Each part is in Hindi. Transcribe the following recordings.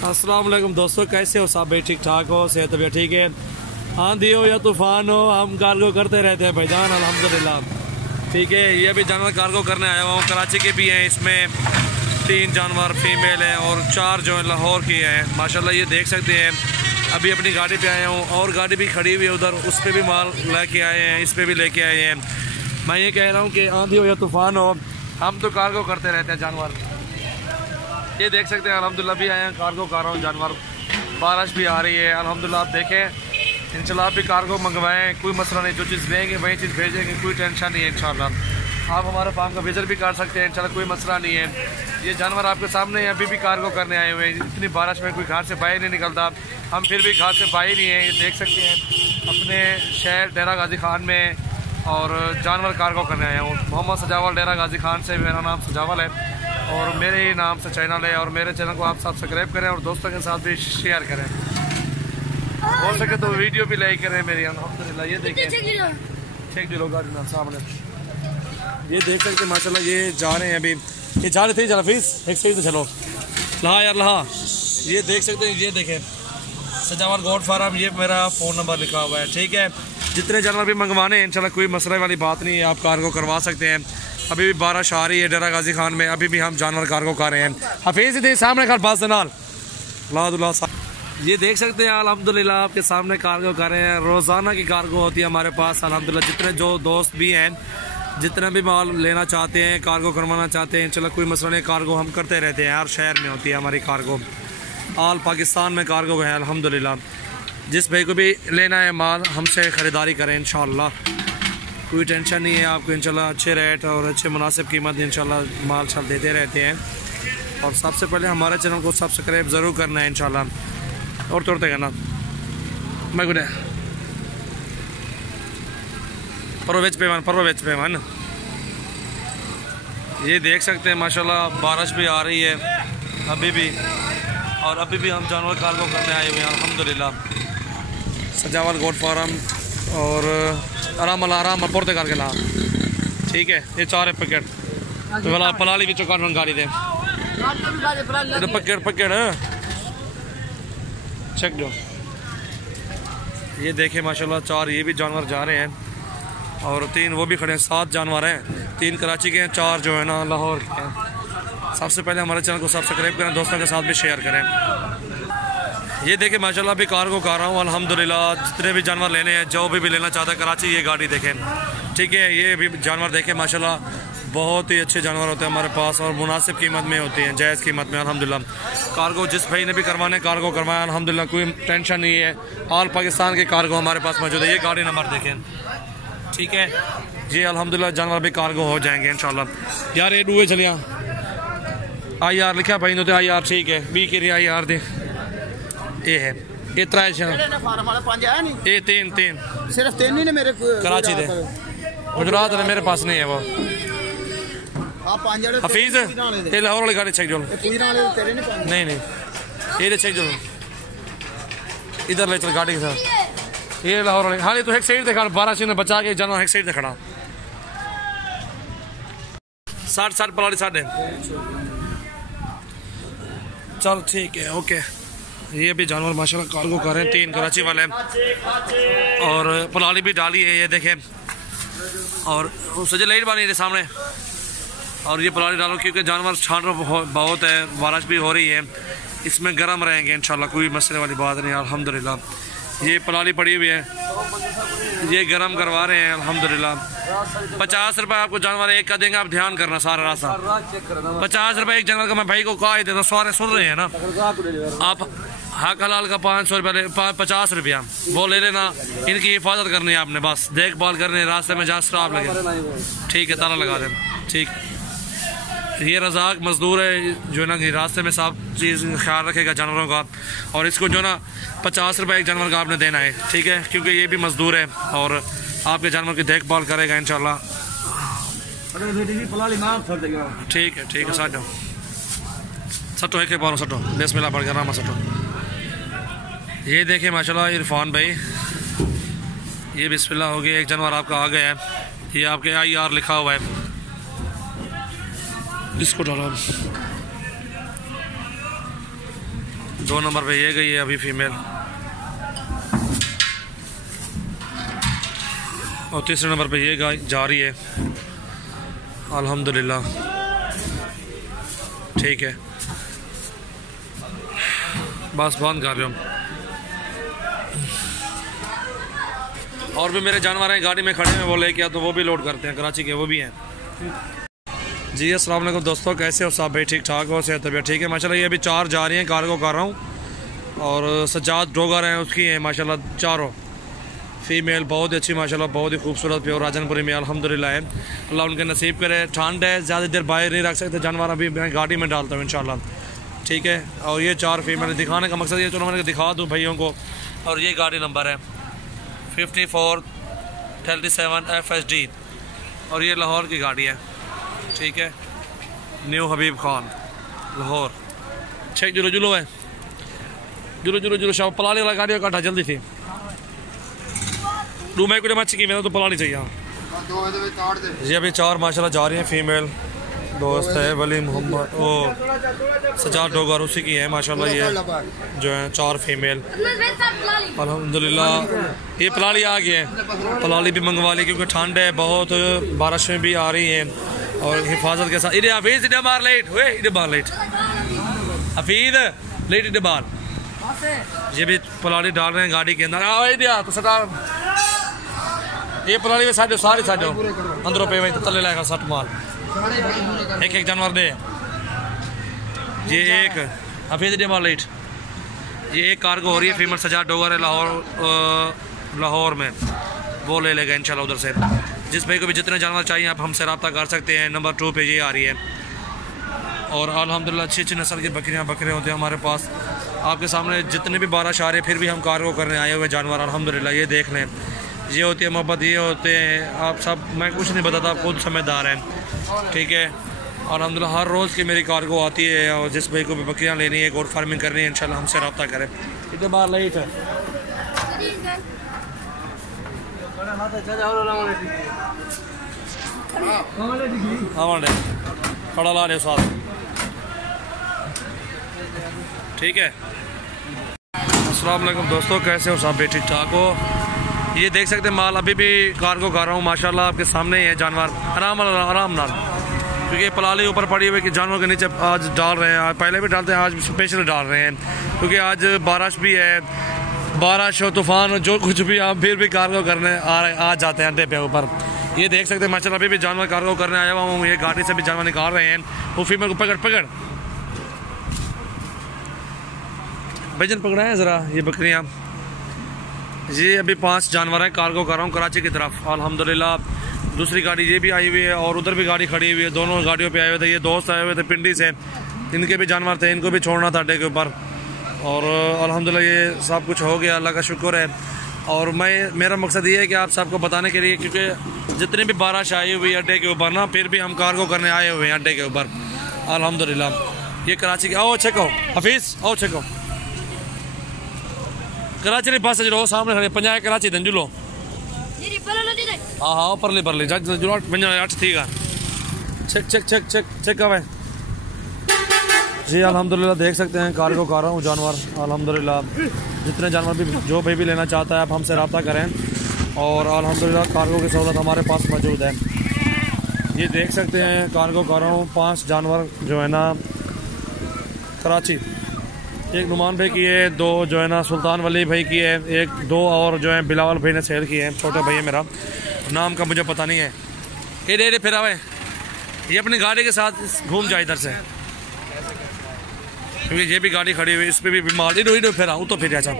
अस्सलाम वालेकुम दोस्तों, कैसे हो सब भाई? ठीक ठाक हो? सेहत तबीयत ठीक है? आंधी हो या तूफान हो, हम कार्गो करते रहते हैं भाईजान, अल्हम्दुलिल्लाह। ठीक है, ये भी जानवर कार्गो करने आया हुआ हूँ। कराची के भी हैं, इसमें 3 जानवर फीमेल हैं और 4 जो है लाहौर की हैं माशाल्लाह। ये देख सकते हैं। अभी अपनी गाड़ी पे आया हूँ और गाड़ी भी खड़ी हुई है उधर, उस पर भी माल लेके आए हैं, इस पर भी लेके आए हैं। मैं ये कह रहा हूँ कि आंधी हो या तूफान हो, हम तो कार्गो करते रहते हैं जानवर। ये देख सकते हैं अल्हम्दुलिल्लाह भी आए हैं, कार्गो कर रहा हूँ जानवर। बारिश भी आ रही है अल्हम्दुलिल्लाह। आप देखें इंशाल्लाह आप भी कार्गो मंगवाएं, कोई मसला नहीं। जो चीज़ लेंगे वही चीज़ भेजेंगे, कोई टेंशन नहीं है इंशाल्लाह। आप हमारे फार्म का विजिट भी कर सकते हैं इंशाल्लाह, कोई मसला नहीं है। ये जानवर आपके सामने अभी भी कार्गो करने आए हुए हैं। इतनी बारिश में कोई घर से बाहर नहीं निकलता, हम फिर भी घर से बाहर ही हैं। ये देख सकते हैं अपने शहर डेरा गाजी खान में और जानवर कार्गो करने आया हूँ। मोहम्मद सजावल, डेरा गाजी खान से मेरा नाम सजावल है और मेरे ही नाम से चैनल है। और मेरे चैनल को आप सब्सक्राइब करें और दोस्तों के साथ भी शेयर करें, हो सके तो वीडियो भी लाइक करें मेरी अल्हम्दुलिल्लाह। ये देखें, चेक दिलो गाड़ी ना सामने, ये देख सकते माशाल्लाह। ये जा रहे हैं अभी, ये जा रहे थे जरा फीस एक सही तो चलो लहा यार लहा। ये देख सकते हैं, ये देखें सजावल गोट फार्म, ये मेरा फ़ोन नंबर लिखा हुआ है। ठीक है, जितने जानवर भी मंगवाने हैं इंशाल्लाह, कोई मसले वाली बात नहीं है, आप कार्गो करवा सकते हैं। अभी भी बारिश आ रही है डेरा गाजी खान में, अभी भी हम जानवर कार्गो कर रहे हैं। हफीज़ थे सामने खड़ बास नाल लादुल्ला। ये देख सकते हैं अल्हम्दुलिल्लाह आपके सामने कार्गो कर रहे हैं। रोज़ाना की कार्गो होती है हमारे पास अल्हम्दुलिल्लाह। जितने जो दोस्त भी हैं, जितना भी माल लेना चाहते हैं, कार्गो करवाना चाहते हैं इंशाल्लाह, कोई मसला नहीं। कार्गो हम करते रहते हैं, हर शहर में होती है हमारी कार्गो। ऑल पाकिस्तान में कार्गो है अल्हम्दुलिल्लाह। जिस भाई को भी लेना है माल, हमसे ख़रीदारी करें इंशाल्लाह, कोई टेंशन नहीं है आपको। इंशाल्लाह अच्छे रेट और अच्छे मुनासिब कीमत इंशाल्लाह माल छल देते रहते हैं। और सबसे पहले हमारे चैनल को सब्सक्राइब ज़रूर करना है इंशाल्लाह, और तोड़ते करना मैं गुड परवेज पेमान। ये देख सकते हैं माशाल्लाह बारिश भी आ रही है अभी भी, और अभी भी हम जानवर कार्गो करने आए हुए हैं अल्हम्दुलिल्लाह। सजावल गोट फार्म और आराम पोर्ते करके ला। ठीक है, ये 4 पैकेट तो वाला पलाली की चौकाट गाड़ी दे पैकेट चेक दो। ये देखे माशाल्लाह 4 ये भी जानवर जा रहे हैं और 3 वो भी खड़े हैं। 7 जानवर हैं, 3 कराची के हैं, 4 जो है ना लाहौर के हैं। सबसे पहले हमारे चैनल को सब्सक्राइब करें, दोस्तों के साथ भी शेयर करें। ये देखें माशाल्लाह अभी कार्गो कर रहा हूँ अल्हम्दुलिल्लाह। जितने भी जानवर लेने हैं, जो भी लेना चाहता है कराची, ये गाड़ी देखें। ठीक है, ये भी जानवर देखें माशाल्लाह, बहुत ही अच्छे जानवर होते हैं हमारे पास और मुनासिब कीमत में होती हैं, जायज़ कीमत में अल्हम्दुलिल्लाह। कार्गो जिस भाई ने भी करवाने कार्गो करवाया अल्हम्दुलिल्लाह, कोई टेंशन नहीं है। ऑल पाकिस्तान के कार्गो हमारे पास मौजूद है। ये गाड़ी नंबर देखें, ठीक है, ये अल्हम्दुलिल्लाह जानवर भी कार्गो हो जाएंगे इंशाल्लाह। यार ये डूए चलिया IR लिखा भाई तो IR ठीक है, 20 के लिए IR दे। ये है ये 3 ये 3 सिर्फ 3 ही ने मेरे कराची दे, गुजरात में मेरे पास नहीं है वो। हफीज ये लाहौर वाली गाड़ी चेक जो नहीं ये चेक जो इधर ले चल गाड़ी के साथ। ये लाहौर वाली हाँ, तो एक साइड देखा 12 ने बचा के जाना, एक साइड से खड़ा 60 पलाड़ी 60 चल ठीक है ओके। ये भी जानवर माशाल्लाह कार्गो कर रहे हैं, 3 कराची वाले और पलाली भी डाली है, ये देखें। और सजे लाइट बानी है सामने, और ये पलाली डालो क्योंकि जानवर छान बहुत है, बारिश भी हो रही है, इसमें गर्म रहेंगे इंशाल्लाह, कोई मसले वाली बात नहीं अल्हम्दुलिल्लाह। ये पलाली पड़ी हुई है, ये गर्म करवा रहे हैं अल्हम्दुलिल्लाह। 50 रुपये आपको जानवर एक का देंगे, आप ध्यान करना सारा रास्ता। 50 रुपये एक जानवर का मैं भाई को कहा ही देता, सारे सुन रहे हैं ना आप। हक हलाल का 500 रुपये 50 रुपया वो ले लेना। इनकी हिफाजत करनी है आपने, बस देखभाल करनी है, रास्ते में जहाँ स्टॉप लगे ठीक है, ताला लगा दें ठीक। ये रज़ाक मज़दूर है जो ना कि रास्ते में सब चीज़ ख्याल रखेगा जानवरों का, और इसको जो ना 50 रुपये एक जानवर का आपने देना है ठीक है, क्योंकि ये भी मज़दूर है और आपके जानवर की देखभाल करेगा इंशाल्लाह। ठीक है साथ जाओ सटो है बारो सटो बिस्मिल्लाह पढ़ के रामा सटो। ये देखें माशाल्लाह इरफान भाई, ये बिस्मिल्लाह हो गया, एक जानवर आपका आ गया है, ये आपके IR लिखा हुआ है, इसको डालो। 2 नंबर पे ये गई है अभी फीमेल, और तीसरे नंबर पे ये जा रही है अल्हम्दुलिल्लाह। ठीक है, बस बंद कर रहे हम। और भी मेरे जानवर हैं गाड़ी में खड़े हैं, वो लेके तो वो भी लोड करते हैं, कराची के वो भी हैं। जी अस्सलाम वालेकुम दोस्तों, कैसे हो साहब भाई? ठीक ठाक हो? सेहत तबीयत ठीक है माशाल्लाह। ये अभी 4 जा रही हैं, कार्गो कर रहा हूँ। और सज्जाद डोगर हैं, उसकी हैं माशाल्लाह चारों फीमेल, बहुत अच्छी माशाल्लाह, बहुत ही खूबसूरत प्योर राजनपुरी में अल्हम्दुलिल्लाह है। अल्लाह उनके नसीब करे। ठंड है, ज़्यादा देर बाहर नहीं रख सकते जानवर, अभी मैं गाड़ी में डालता हूँ इंशाल्लाह। ठीक है, और ये 4 फीमेल दिखाने का मकसद ये, चलो मैंने दिखा दूँ भाइयों को। और ये गाड़ी नंबर है 5437 FSD, और ये लाहौर की गाड़ी है। ठीक है, न्यू हबीब खान लाहौर। छेक जुलो जुलो है, जुलो जुलो जुलो शाह पलाली वाला गाड़ी काटा जल्दी थी। दो मैं कुछ मच्छी की मेरा तो पलानी चाहिए। ये अभी 4 माशाल्लाह जा रही हैं फीमेल। दोस्त है वली मोहम्मद, वो सजाद डोगर, उसी की है माशाल्लाह। ये जो है 4 फीमेल अल्हम्दुलिल्लाह। ये पलाली आ गई है, पलाली भी मंगवा ली क्योंकि ठंड है बहुत, बारिश में भी आ रही है और हिफाजत के साथ। इधर हफीज, इधर बार लेट हुए, इधर बार लेट हफीज लेट, इधर बार। ये भी पलाली डाल रहे हैं गाड़ी के अंदर। आओ इधर तो सटा, ये पलाली में साजो सारी साजो अंदरों पे वही तो तले लाएगा 60 माल। एक एक जानवर दे। ये एक हफीज इधर बार लेट। ये एक कार्गो हो रही है फीमेल सजाद डोगर है लाहौर में, वो ले लेगा इंशाल्लाह उधर से। जिस भाई को भी जितने जानवर चाहिए आप हमसे रब्ता कर सकते हैं। नंबर 2 पे ये आ रही है। और अल्हम्दुलिल्लाह अच्छी अच्छी नस्ल की बकरियां बकरे होते हैं हमारे पास। आपके सामने जितने भी 12 शारे फिर भी हम कार्गो करने आए हुए जानवर अल्हम्दुलिल्लाह, ये देख लें। ये होती है मोहब्बत, ये होते हैं आप सब, मैं कुछ नहीं बताता, आप खुद समझदार हैं। ठीक है, अल्हम्दुलिल्लाह हर रोज़ की मेरी कार्गो आती है। और जिस भाई को भी बकरियाँ लेनी है, गोट फार्मिंग करनी है, इंशाल्लाह हमसे रब्ता करें। इतने बार लाइट है खड़ा ला रहे साथ। ठीक है, अस्सलाम वालेकुम दोस्तों, कैसे हो साहब भाई? ठीक ठाक हो? ये देख सकते हैं माल अभी भी कार्गो कर रहा हूँ माशाल्लाह, आपके सामने ही है जानवर। आराम आराम नाल, क्योंकि पलाली ऊपर पड़ी हुई कि जानवर के नीचे आज डाल रहे हैं। पहले भी डालते हैं, आज स्पेशल डाल रहे हैं क्योंकि आज बारिश भी है। बारिश हो, तूफान हो, जो कुछ भी, आप फिर भी कार्गो करने आ जाते हैं अड्डे पे ऊपर। ये देख सकते हैं माशाल्लाह अभी भी जानवर कार्गो करने आया हुआ हूँ। ये गाड़ी से भी जानवर निकाल रहे हैं। वो फीमेल को पकड़ पकड़ भजन पकड़ा है ज़रा। ये बकरियाँ, ये अभी 5 जानवर हैं, कार्गो कर रहा हूँ कराची की तरफ अल्हम्दुलिल्लाह। दूसरी गाड़ी ये भी आई हुई है और उधर भी गाड़ी खड़ी हुई है, दोनों गाड़ियों पे आए हुए थे। ये दोस्त आए हुए थे पिंडी से, इनके भी जानवर थे, इनको भी छोड़ना था अड्डे के ऊपर। और अल्हम्दुलिल्लाह ये सब कुछ हो गया, अल्लाह का शुक्र है। और मेरा मकसद ये है कि आप सबको बताने के लिए, क्योंकि जितनी भी बारिश आई हुई अड्डे के ऊपर ना, फिर भी हम कार्गो करने आए हुए हैं अड्डे के ऊपर अल्हम्दुलिल्लाह। ये कराची के, आओ चेको हफीज, आओ चेको कराची बस जो सामने खड़े 50 कराची दिन जुलो। हाँ हाँ परली परली जुलो 58 थी का। Check check check check check कब है जी। अल्हम्दुलिल्लाह देख सकते हैं कार्गो कर रहा हूँ जानवर अल्हम्दुलिल्लाह। जितने जानवर भी जो भी लेना चाहता है आप हमसे रब्ता करें। और अल्हम्दुलिल्लाह कार्गो की सहूलत हमारे पास मौजूद है। ये देख सकते हैं कार्गो कर रहा हूँ 5 जानवर जो है ना कराची। एक नुमान भाई की है, 2 जो है ना सुल्तान वली भाई की है, 1-2 और जो है बिलावल भाई ने सेल की है। छोटा भाई है मेरा, नाम का मुझे पता नहीं है। ये फिर आवे, ये अपनी गाड़ी के साथ घूम जाए इधर से, क्योंकि ये भी गाड़ी खड़ी हुई। इस पर भी माल इधर फिर आऊँ तो फिर अच्छा,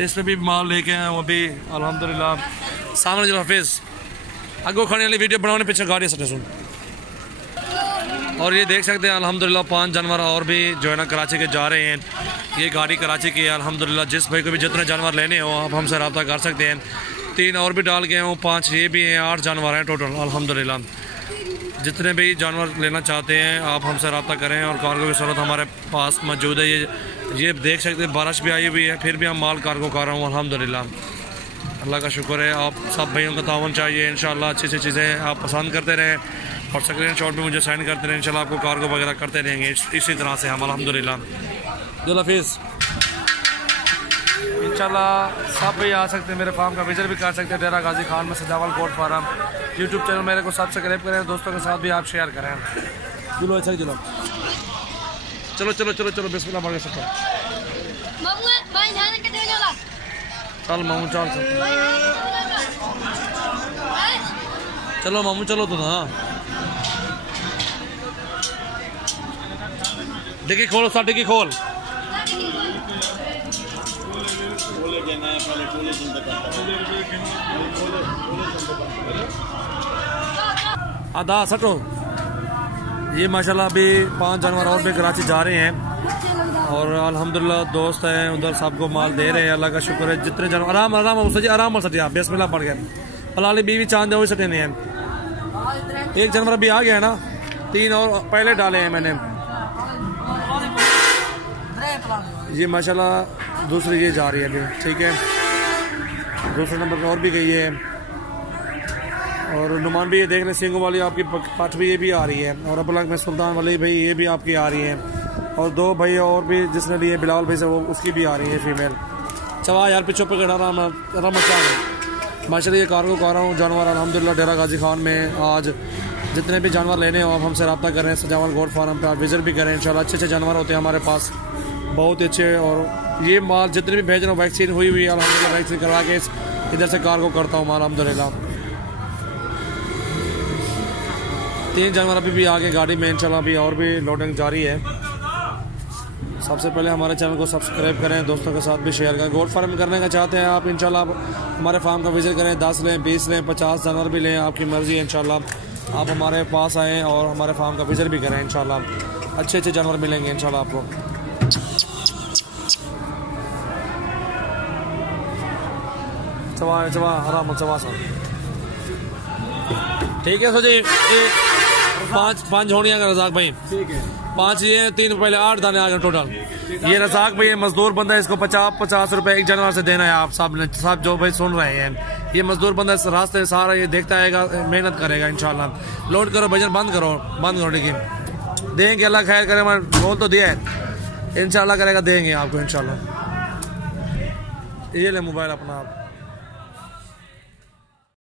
इस पर भी माल लेके आए वो भी अल्हम्दुलिल्लाह। सामने जो हफीज अगो खड़े वाली वीडियो बनाने पीछे गाड़ी से सुन। और ये देख सकते हैं अल्हम्दुलिल्लाह 5 जानवर और भी जो है ना कराची के जा रहे हैं। ये गाड़ी कराची की है अल्हम्दुलिल्लाह। जिस भाई को भी जितने जानवर लेने हो आप हमसे रब्ता कर सकते हैं। 3 और भी डाल गए हूँ, 5 ये भी हैं, 8 जानवर हैं टोटल अल्हम्दुलिल्लाह। जितने भी जानवर लेना चाहते हैं आप हमसे रब्ता करें। और कार्गो की सूरत हमारे पास मौजूद है। ये देख सकते हैं बारिश भी आई हुई है, फिर भी हम माल कार्गो कर रहा हूँ अल्हम्दुलिल्लाह। अल्लाह का शुक्र है। आप सब भाइयों का तावन चाहिए इंशाल्लाह। अच्छी अच्छी चीज़ें आप पसंद करते रहें और स्क्रीन शॉट भी मुझे सेंड करते रहें। इंशाल्लाह आपको कार्गो वगैरह करते रहेंगे इसी तरह से हम अल्हम्दुलिल्लाह। जो हफीज़ इंशाल्लाह सब भी आ सकते हैं, मेरे फार्म का विजिट भी कर सकते हैं। डेरा गाजी खान में सजावल गोट फार्म यूट्यूब चैनल मेरे को सब्सक्राइब करें, दोस्तों के साथ भी आप शेयर करें। चलो अच्छा चलो चलो चलो चलो चलो बिस्मिल्लाह पढ़ के सकते चल मामू चल चलो मामू चलो तो ना देखिए खोल सा डिग्गी खोल आधा सटो। ये माशाल्लाह अभी 5 जानवर और भी कराची जा रहे हैं और अल्हम्दुलिल्लाह दोस्त हैं उधर सबको माल दे रहे हैं। अल्लाह का शुक्र है। जितने जानवर आराम आराम सजी आराम सटी आप बिस्मिल्लाह पड़ गए हलाली बीवी चांद वही सटे नहीं है। एक जानवर अभी आ गया है ना, 3 और पहले डाले हैं मैंने। ये माशाल्लाह दूसरी ये जा रही है अभी, ठीक है। दूसरे नंबर पर और भी गई है और नुमान भी ये देख रहे सिंगों वाली आपकी पाठ भी ये भी आ रही है और अबलग में सुल्तान वाली भाई ये भी आपकी आ रही है और 2 भाई और भी जिसने लिए बिलावल भाई से वो उसकी भी आ रही है फीमेल। चला यार पिछो पे आराम माशाल्लाह ये कार्गो कर रहा हूँ जानवर अल्हम्दुलिल्लाह डेरा गाजी खान में। आज जितने भी जानवर लेने हो आप हमसे रब्ता करें, सजावल गोट फार्म पे आप विजिट भी करें। इंशाल्लाह अच्छे अच्छे जानवर होते हैं हमारे पास बहुत अच्छे। और ये माल जितने भी भेज रहा हूँ वैक्सीन हुई हुई अल्हम्दुलिल्लाह वैक्सीन करवा के इधर से कार्गो करता हूँ माल अल्हम्दुलिल्लाह। 3 जानवर अभी भी आगे गाड़ी में इंशाल्लाह अभी और भी लोडिंग जारी है। सबसे पहले हमारे चैनल को सब्सक्राइब करें, दोस्तों के साथ भी शेयर करें। गोट फार्म करने का चाहते हैं आप इंशाल्लाह हमारे फार्म का विजिट करें। 10 लें 20 लें 50 जानवर भी लें, आपकी मर्जी है। इंशाल्लाह आप हमारे पास आएँ और हमारे फार्म का विजिट भी करें। इंशाल्लाह अच्छे अच्छे जानवर मिलेंगे इंशाल्लाह आपको। चवा चवा आराम चवा सा ठीक है सो जी। 5 झोड़ियाँ का रजाक भाई, ठीक है 5 ये 3 पहले 8 दाने आ गए टोटल। ये रजाक भाई मजदूर बंदा है, इसको 50 रुपए एक जानवर से देना है। आप सब जो भाई सुन रहे हैं ये मजदूर बंदा इस रास्ते सारा ये देखता आएगा, मेहनत करेगा इंशाल्लाह। लोड करो भजन बंद करो लेकिन देंगे अल्लाह खैर करे। मैं बोल तो दिया है इंशाल्लाह करेगा, देंगे आपको इंशाल्लाह। ये ले मोबाइल अपना आप